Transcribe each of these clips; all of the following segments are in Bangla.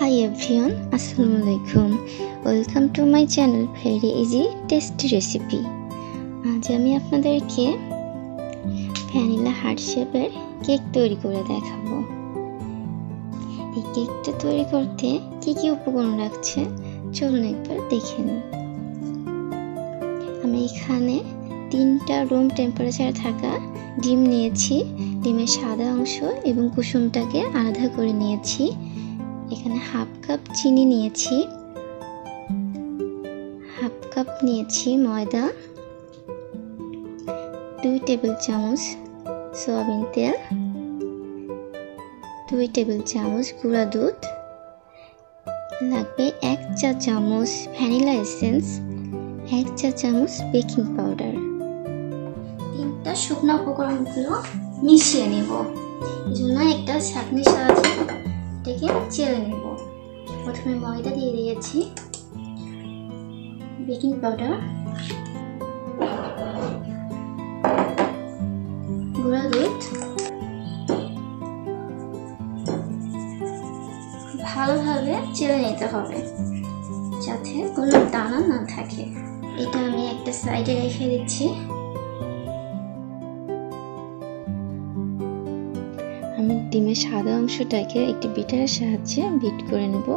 Hi everyone, Assalamualaikum. Welcome to my channel Very Easy Tasty Recipe. আজ আমি আপনাদেরকে ভ্যানিলা হার্ট শেপের কেক তৈরি করে দেখাবো। এই কেকটা তৈরি করতে কি কি উপকরণ লাগছে চলুন একবার দেখে নিই। আমি এখানে 3টা রুম টেম্পারেচারে থাকা ডিম নিয়েছি। ডিমের সাদা অংশ এবং কুসুমটাকে আলাদা করে নিয়েছি। এখানে হাফ কাপ চিনি নিয়েছি, হাফ কাপ নিয়েছি ময়দা, 2 টেবিল চামচ সয়াবিন তেল, 2 টেবিল চামচ গুঁড়া দুধ, লাগবে 1 চা চামচ ভ্যানিলা এসেন্স, 1 চা চামচ বেকিং পাউডার। 3টা শুকনো উপকরণগুলো মিশিয়ে নেব। এজন্য একটা ছাঁকনির সাহায্যে এটাকে চেলে নেব। প্রথমে ময়দা দিয়ে দিয়েছি, বেকিং পাউডার, গুঁড়া দুধ, ভালোভাবে চেলে নিতে হবে যাতে কোনো দানা না থাকে। এটা আমি একটা সাইডে রেখে দিচ্ছি। আমি ডিমের সাদা অংশটাকে একটি বিটারের সাহায্যে বিট করে নেব।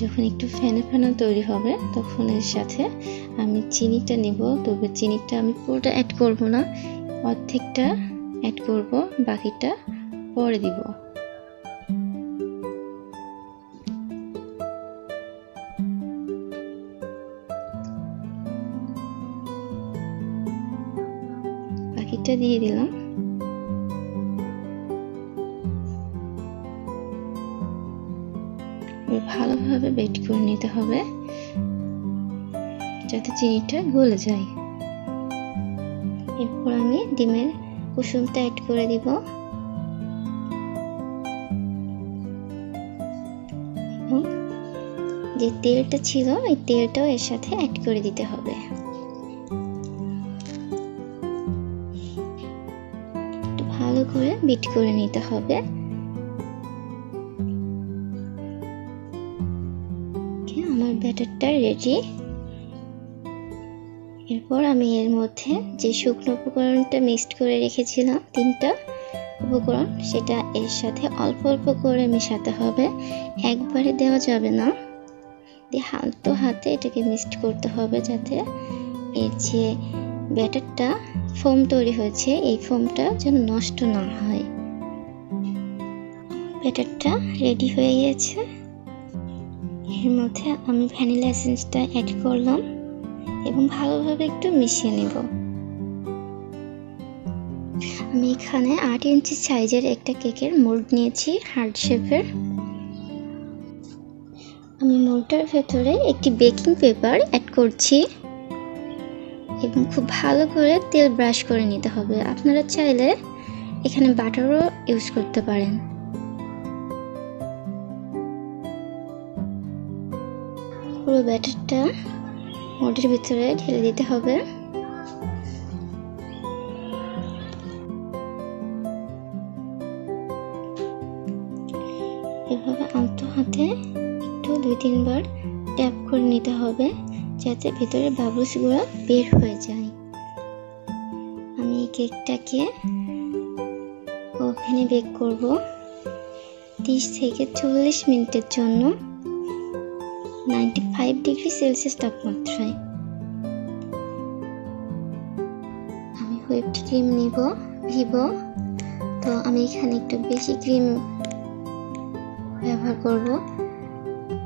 যখন একটু ফেনা ফেনা তৈরি হবে তখন এর সাথে আমি চিনিটা নেব। তবে চিনিটা আমি পুরোটা অ্যাড করব না, অর্ধেকটা অ্যাড করব, বাকিটা পরে দিব। বাকিটা দিয়ে দিলাম। ভালোভাবে বেট করে নিতে হবে যাতে চিনিটা গলে যায়। এরপর আমি ডিমের কুসুমটা অ্যাড করে দিব এবং যে তেলটা ছিল এই তেলটাও এর সাথে অ্যাড করে দিতে হবে। ভালো করে বিট করে নিতে হবে। আমার ব্যাটারটা রেডি। এরপর আমি এর মধ্যে যে শুকনো উপকরণটা মিক্সড করে রেখেছিলাম 3টা উপকরণ, সেটা এর সাথে অল্প অল্প করে মেশাতে হবে, একবারে দেওয়া যাবে না। দিয়ে হালকা হাতে এটাকে মিক্সড করতে হবে যাতে এর যে ব্যাটারটা ফোম তৈরি হয়েছে এই ফোমটা যেন নষ্ট না হয়। ব্যাটারটা রেডি হয়ে গিয়েছে। এর মধ্যে আমি ভ্যানিলা এসেন্সটা অ্যাড করলাম এবং ভালোভাবে একটু মিশিয়ে নেব। আমি এখানে 8 ইঞ্চি সাইজের একটা কেকের মোল্ড নিয়েছি হার্ট শেপের। আমি মোল্ডটার ভেতরে একটি বেকিং পেপার অ্যাড করছি এবং খুব ভালো করে তেল ব্রাশ করে নিতে হবে। আপনারা চাইলে এখানে বাটারও ইউজ করতে পারেন। পুরো ব্যাটারটা মোল্ডের ভিতরে ঢেলে দিতে হবে। এভাবে আলতো হাতে একটু 2-3 বার ট্যাপ করে নিতে হবে যাতে ভেতরে বাবলসগুলো বের হয়ে যায়। আমি এই কেকটাকে ওভেনে বেক করব 30 থেকে 40 মিনিটের জন্য 95 ডিগ্রি সেলসিয়াস তাপমাত্রায়। আমি হুইপড ক্রিম নিব ভিভো, তো আমি এখানে একটু বেশি ক্রিম ব্যবহার করব।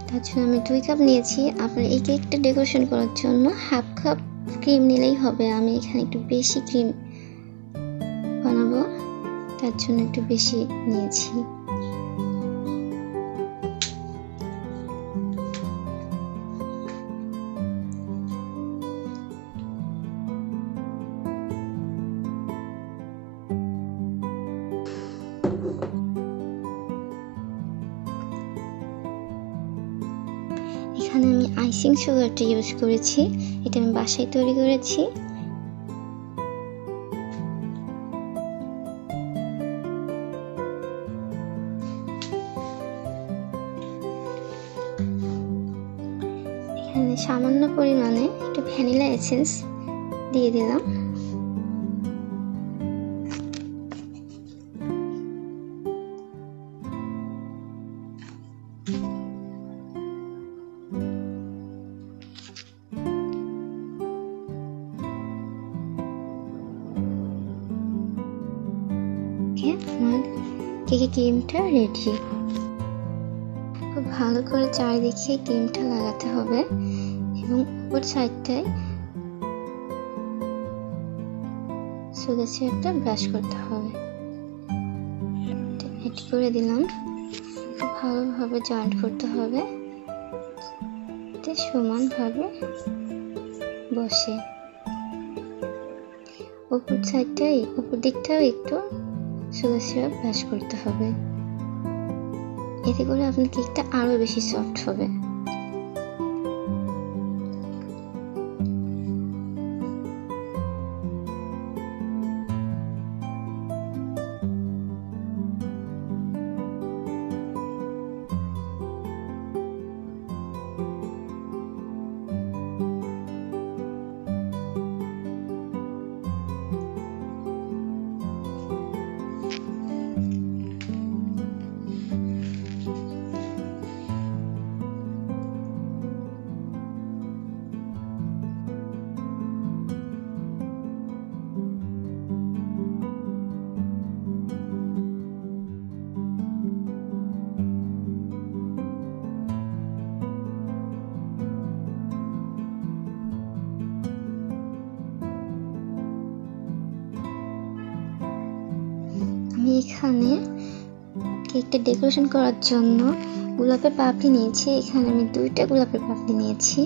তার জন্য আমি 2 কাপ নিয়েছি। আপনার এই কেকটা ডেকোরেশন করার জন্য হাফ কাপ ক্রিম নিলেই হবে। আমি এখানে একটু বেশি ক্রিম বানাবো, তার জন্য একটু বেশি নিয়েছি। এখানে আমি আইসিং সুগারটা ইউজ করেছি, এটা আমি বাসায় তৈরি করেছি। এখানে সামান্য পরিমাণে একটু ভ্যানিলা এসেন্স দিয়ে দিলাম। আমার কেকের ক্রিমটা রেডি। খুব ভালো করে চারিদিকে ক্রিমটা লাগাতে হবে এবং উপর সাইডটায় সুগার সিরাপটা ব্রাশ করতে হবে। এড করে দিলাম। খুব ভালোভাবে জয়েন্ট করতে হবে যাতে সমানভাবে বসে। উপর দিকটাও একটু সুগার সিরাপ ব্রাশ করতে হবে, এতে করে আপনার কেকটা আরো বেশি সফট হবে। আমি এখানে কেকটা ডেকোরেশন করার জন্য গোলাপের পাপড়ি নিয়েছি। এখানে আমি 2টা গোলাপের পাপড়ি নিয়েছি।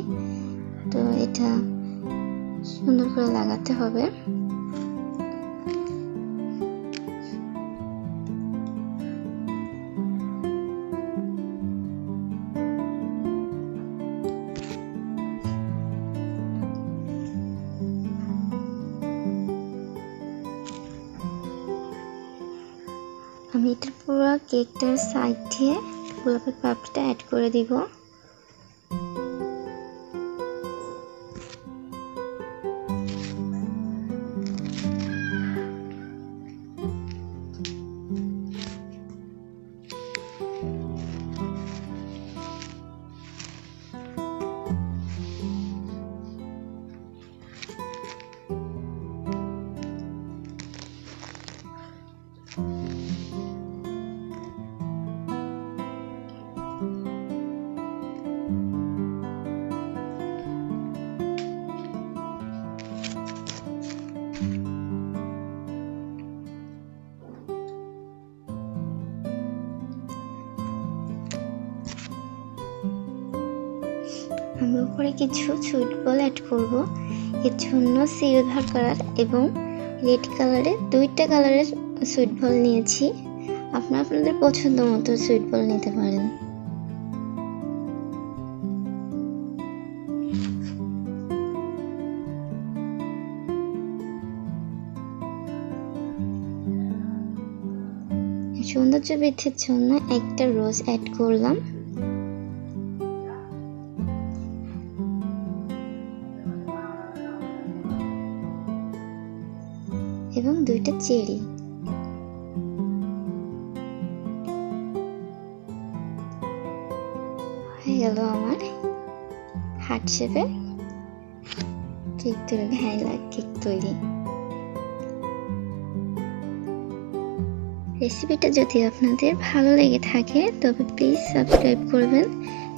তো এটা সুন্দর করে লাগাতে হবে। আমি এটা পুরো কেকটার সাইডে গোলাপের পাপড়িটা অ্যাড করে দিব। আমি উপরে কিছু সুইট বল অ্যাড করব। এর জন্য সিলভার কালার এবং রেড কালারের 2টা কালারের সুইট বল নিয়েছি। আপনারা আপনাদের পছন্দ মতো সুইট বল নিতে পারেন। সৌন্দর্য বৃদ্ধির জন্য একটা রোজ অ্যাড করলাম এবং 2টা চেরি। হয়ে গেল আমার হার্ট শেপের কেক তৈরি, ভ্যানিলা কেক তৈরি। রেসিপিটা যদি আপনাদের ভালো লেগে থাকে তবে প্লিজ সাবস্ক্রাইব করবেন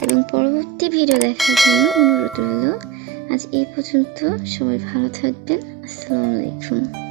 এবং পরবর্তী ভিডিও দেখার জন্য অনুরোধ রইল। আজ এই পর্যন্ত, সবাই ভালো থাকবেন। আসসালামু আলাইকুম।